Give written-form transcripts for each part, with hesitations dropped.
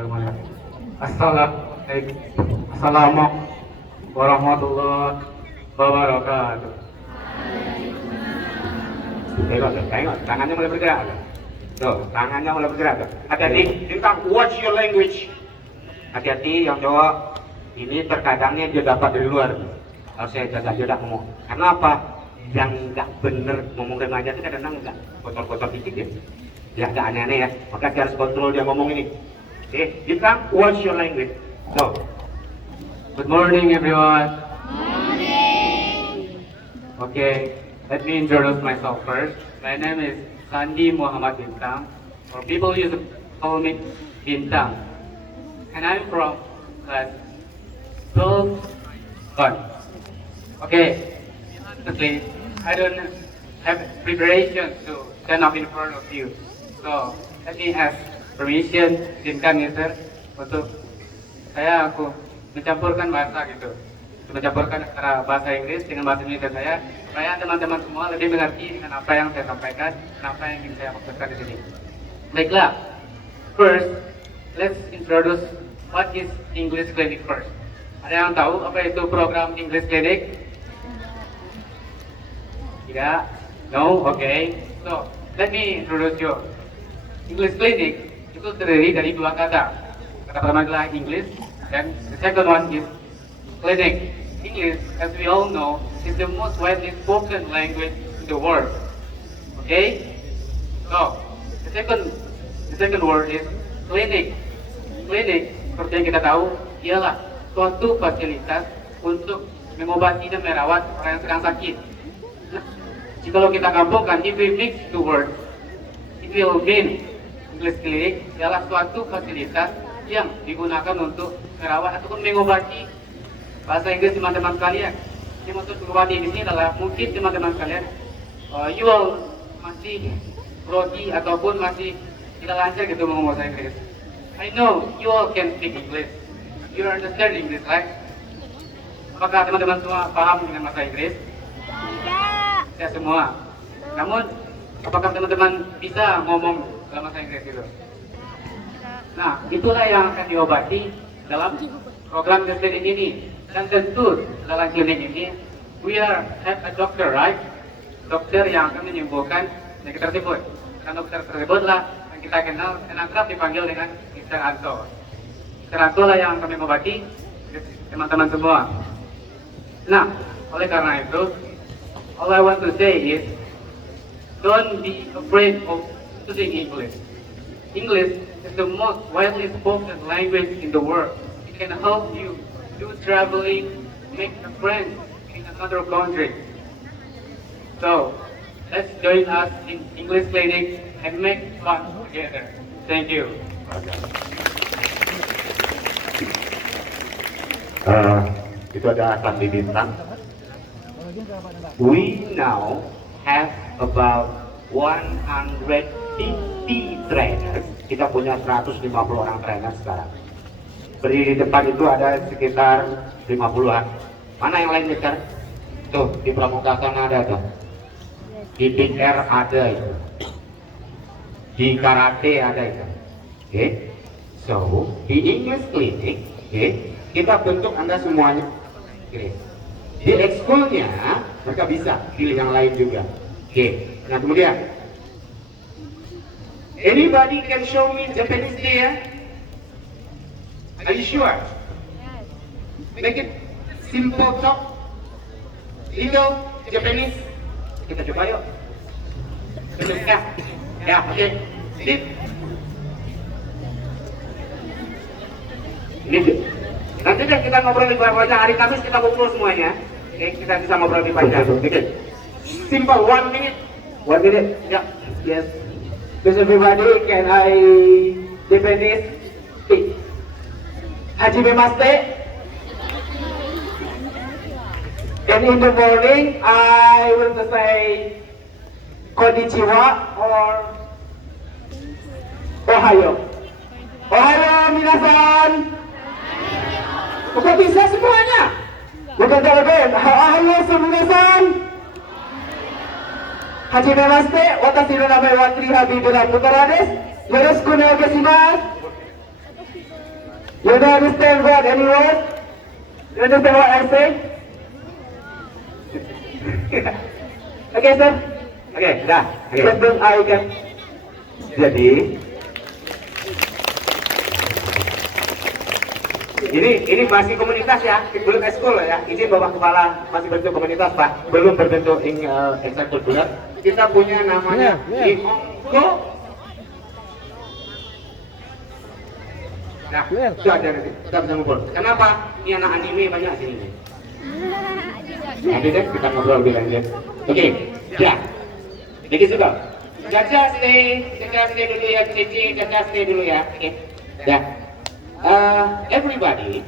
Assalamualaikum warahmatullahi wabarakatuh. Tengok, tangannya mulai bergerak. Tuh, tangannya mulai bergerak. Hati-hati, Bintang, watch your language. Hati-hati yang cowok. Ini terkadangnya dia dapat dari luar. Harus saya jaga dia tidak ngomong. Karena apa? Yang nggak bener ngomong remaja itu kadang-kadang nggak kotor-kotor dikit ya. Ya nggak aneh-aneh ya. Maka dia harus kontrol dia ngomong ini. Oke, Bintang, watch your language. So, good morning everyone. Morning. Okay, let me introduce myself first. My name is Sandi Muhammad Bintang, or people used to call me Bintang. And I'm from class 12-1. Okay, honestly, I don't have preparation to stand up in front of you. So, let me ask permission, izinkan ya sir, untuk aku mencampurkan bahasa gitu. Mencampurkan antara bahasa Inggris dengan bahasa Indonesia saya, supaya teman-teman semua lebih mengerti dengan apa yang saya sampaikan dan apa yang ingin saya maksudkan di sini. Baiklah, first, let's introduce what is English Clinic first. Ada yang tahu apa itu program English Clinic? Tidak? No? Okay. So, let me introduce you. English Clinic itu terdiri dari dua kata. Kata pertama adalah English, dan the second one is clinic. English, as we all know, is the most widely spoken language in the world. Okay? So, the second word is clinic. Clinic, seperti yang kita tahu, ialah suatu fasilitas untuk mengobati dan merawat orang yang sedang sakit. Nah, jika kita gabungkan, if we mix two words, it will mean English Clinic ialah suatu fasilitas yang digunakan untuk merawat ataupun mengobati. Bahasa Inggris teman-teman sekalian. Yang maksud mengobati di sini adalah mungkin teman-teman sekalian you all masih grogi ataupun masih tidak lancar gitu ngomong bahasa Inggris. I know you all can speak English. You understand English, right? Apakah teman-teman semua paham dengan bahasa Inggris? Tidak. Ya semua. Namun, apakah teman-teman bisa ngomong dalam bahasa Inggris gitu? Nah, itulah yang akan diobati dalam program klinik ini. Dan tentu dalam klinik ini, we have a doctor, right? Dokter yang akan menyembuhkan penyakit tersebut. Dan dokter tersebutlah yang kita kenal dan akrab dipanggil dengan Mr. Anto. Mr. Anto lah yang akan mengobati teman-teman semua. Nah, oleh karena itu, all I want to say is, don't be afraid of using English. English is the most widely spoken language in the world. It can help you do traveling, make a friend in another country. So, let's join us in English Clinic and make fun together. Thank you. Itu ada Sandi Bintang. We now have about 150 trainers. Kita punya 150 orang trainer sekarang. Berdiri di depan itu ada sekitar 50-an. Mana yang lain Mister? Tuh, di Pramuka sana ada tuh. Di Big Air ada itu. Di Karate ada itu. Oke. So, di English Clinic, kita bentuk Anda semuanya. Di ekskulnya mereka bisa pilih yang lain juga. Nah kemudian, anybody can show me Japanese there? Are you sure? Make it simple talk, little Japanese. Kita coba yuk. Ya, oke. Ini nanti deh kita ngobrol di luar hari Kamis kita kumpul semuanya. Oke, kita bisa ngobrol di panjang. Oke. Simple, 1 minute. 1 minute? Ya. Yes. Please everybody, can I Japanese speak? Hajime Maste. And in the morning, I want to say konnichiwa or ohayo. Ohayo minasan. Bukan bisa semuanya. Bukan jawaban. Ohayo minasan. Hajime Maste, watashi no namae wa Trihabidura Putara desu. Yoroshiku onegaishimasu. You don't understand what anyone? You understand what I say? Okay, sir. Okay, dah. Okay. Sebelum I can. Jadi, ini masih komunitas ya, belum eskul ya. Izin Bapak Kepala, masih bentuk komunitas Pak, belum berbentuk ekstrakurikuler. Kita punya namanya Ihonggo. Nah, itu ada nanti, kita bisa ngumpul. Kenapa? Ini anak anime banyak sini. Nanti deh kita ngobrol lebih lanjut. Oke, ya. Jadi sudah. Caca stay dulu ya, Cici, Caca stay dulu ya. Oke, ya. Everybody,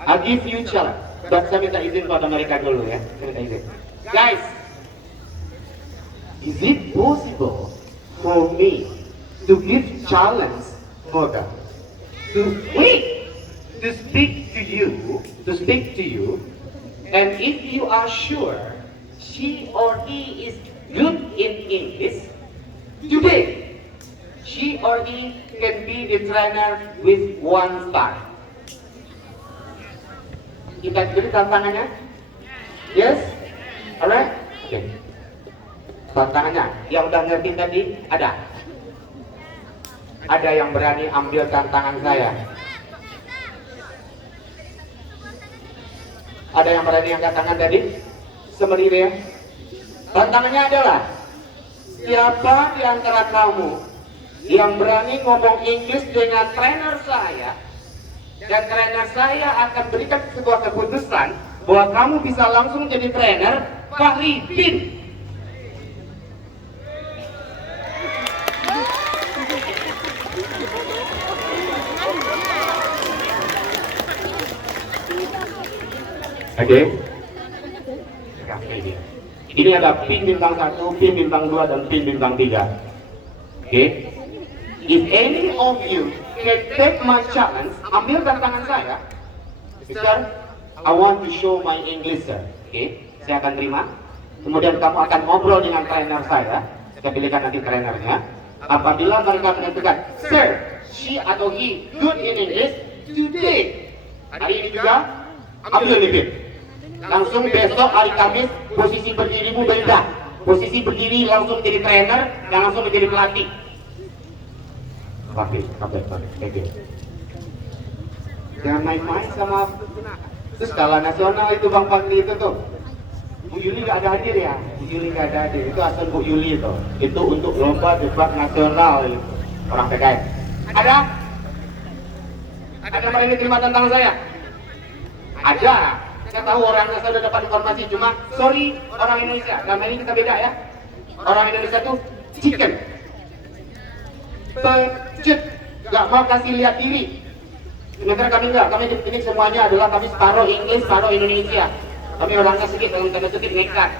I'll give you challenge. But saya minta izin pada mereka dulu ya. Saya minta izin. Guys, is it possible for me to give challenge for them? To speak to you, and if you are sure she or he is good in English, today she or he can be the trainer with 1 star. Kita beri tantangannya? Yes? Alright? Okay. Tantangannya, yang udah ngerti tadi ada? Ada yang berani ambil tantangan saya? Ada yang berani angkat tangan tadi? Seperti ya? Tantangannya adalah, siapa di antara kamu yang berani ngomong Inggris dengan trainer saya, dan trainer saya akan berikan sebuah keputusan bahwa kamu bisa langsung jadi trainer Faridin. Oke. Ini ada pin bintang 1, pin bintang 2, dan pin bintang 3. Oke. If any of you can take my challenge, ambil tantangan saya, Mister, I want to show my English, sir. Oke, saya akan terima. Kemudian kamu akan ngobrol dengan trainer saya pilihkan nanti trainernya. Apabila mereka menentukan, sir, she atau he good in English, today, hari ini juga, ambil ini pin. Langsung besok hari Kamis posisi berdirimu beda. Posisi berdiri langsung jadi trainer dan langsung menjadi pelatih. Oke, thank you. Jangan main-main sama itu skala nasional itu Bang Fakri itu tuh. Bu Yuli nggak ada hadir ya? Bu Yuli nggak ada hadir. Itu asal Bu Yuli itu. Itu untuk lomba debat nasional itu. Orang PKS. Ada? Ada yang ini terima tantangan saya? Ada. Saya tahu orangnya, saya sudah dapat informasi, cuma sorry orang Indonesia, karena ini kita beda ya. Orang Indonesia tuh chicken, pecut, nggak mau kasih lihat diri. Sementara kami enggak, kami di sini semuanya adalah kami separuh Inggris, separuh Indonesia. Kami orangnya sedikit, dalam tanda sedikit nekat.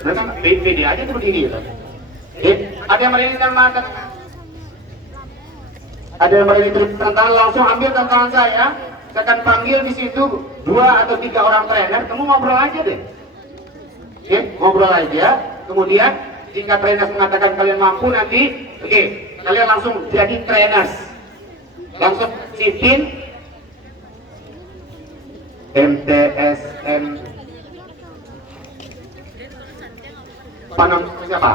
Mereka pede aja tuh begini gitu. Ada yang merintahkan mata, ada yang merintahkan tantangan, langsung ambil tantangan saya. Saya akan panggil di situ 2 atau 3 orang trainer, kamu ngobrol aja deh. Oke, ngobrol aja. Kemudian jika trainer mengatakan kalian mampu nanti, oke, kalian langsung jadi trainers. Langsung sipin MTSN Panampuang siapa?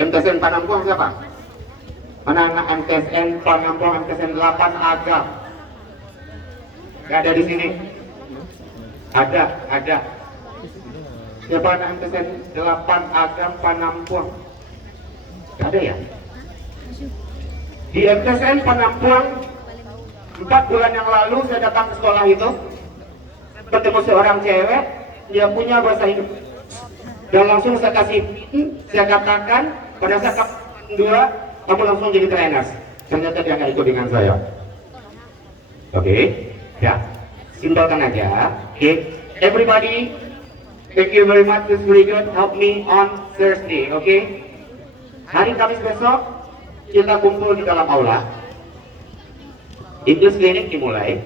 MTSN Panampuang siapa? Mana anak MTSN Panampuang MTSN 8 Agam? Gak ada di sini. Ada. Siapa anak MTSN 8 Agam Panampuang? Gak ada ya? Di MTSN Panampuang 4 bulan yang lalu saya datang ke sekolah itu, ketemu seorang cewek, dia punya bahasa Inggris, dan langsung saya kasih, saya katakan pada saat kedua, kamu langsung jadi trainers. Ternyata dia nggak ikut dengan saya. Oke, ya, simpelkan aja. Oke, everybody, thank you very much. This very good. Help me on Thursday. Oke, hari Kamis besok kita kumpul di dalam aula. English Clinic dimulai.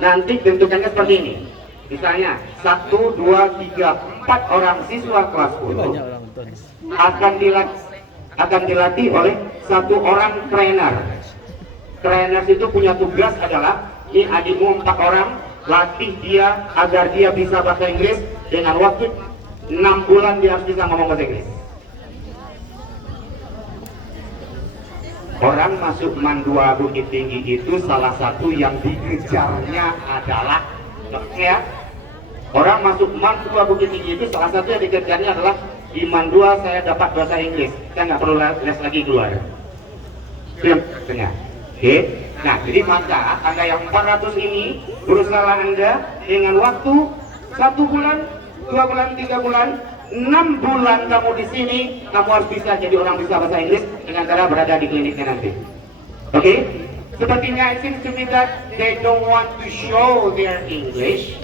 Nanti bentukannya seperti ini. Misalnya 1, 2, 3, 4 orang siswa kelas 10 akan dilatih oleh 1 orang trainer. trainers itu punya tugas adalah, ini adikmu 4 orang, latih dia agar dia bisa bahasa Inggris dengan waktu 6 bulan dia harus bisa ngomong bahasa Inggris. Orang masuk MAN 2 Bukit Tinggi itu salah satu yang dikejarnya adalah, ya, orang masuk MAN 2 Bukit Tinggi itu salah satu yang dikejarnya adalah, di MAN 2 saya dapat bahasa Inggris, saya nggak perlu les lagi keluar. Itu yang katanya. Oke. Nah, jadi maka Anda yang 400 ini berusaha Anda dengan waktu 1 bulan, 2 bulan, 3 bulan, 6 bulan kamu di sini, kamu harus bisa jadi orang bisa bahasa Inggris dengan cara berada di kliniknya nanti. Oke? Sepertinya it seems to me that they don't want to show their English,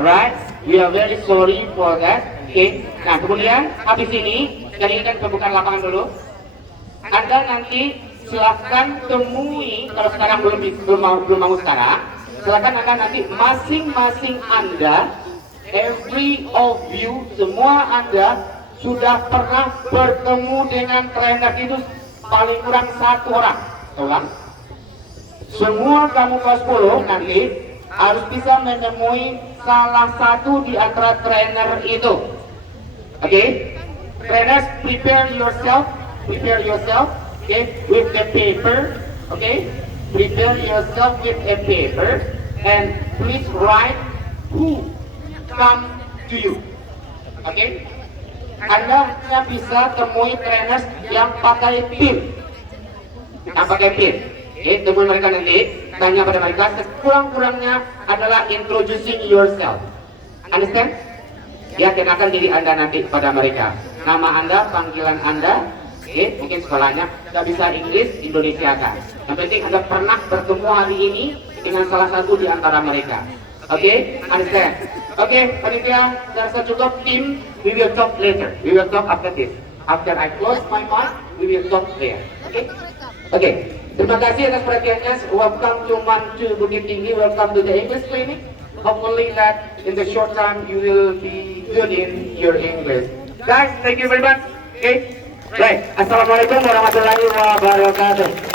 right? We are very sorry for that. Oke? Nah, kemudian habis ini, jadi kan pembukaan lapangan dulu. Anda nanti silahkan temui, kalau sekarang belum mau sekarang, silahkan Anda nanti masing-masing Anda, every of you, semua Anda sudah pernah bertemu dengan trainer itu paling kurang 1 orang. Ulang. Semua kamu kelas 10 nanti harus bisa menemui salah satu di antara trainer itu. Okay? Trainers, prepare yourself, okay, with the paper, okay? Prepare yourself with a paper and please write who come to you. Okay? Anda hanya bisa temui trainers yang pakai pin. Okay, temui mereka nanti, tanya pada mereka, sekurang-kurangnya adalah introducing yourself. Understand? Ya, kenakan diri Anda nanti pada mereka. Nama Anda, panggilan Anda, mungkin sekolahnya nggak bisa Inggris, Indonesia kan. Yang penting Anda pernah bertemu hari ini dengan salah satu di antara mereka. Oke, understand? Oke, panitia, saya rasa cukup. Tim, we will talk later. We will talk after this. After I close my mouth, we will talk there. Oke. Terima kasih atas perhatiannya. Welcome to MAN 2 Bukit Tinggi. Welcome to the English Clinic. Hopefully that in the short time you will be good in your English. Guys, thank you very much. Okay. Baik, assalamualaikum warahmatullahi wabarakatuh.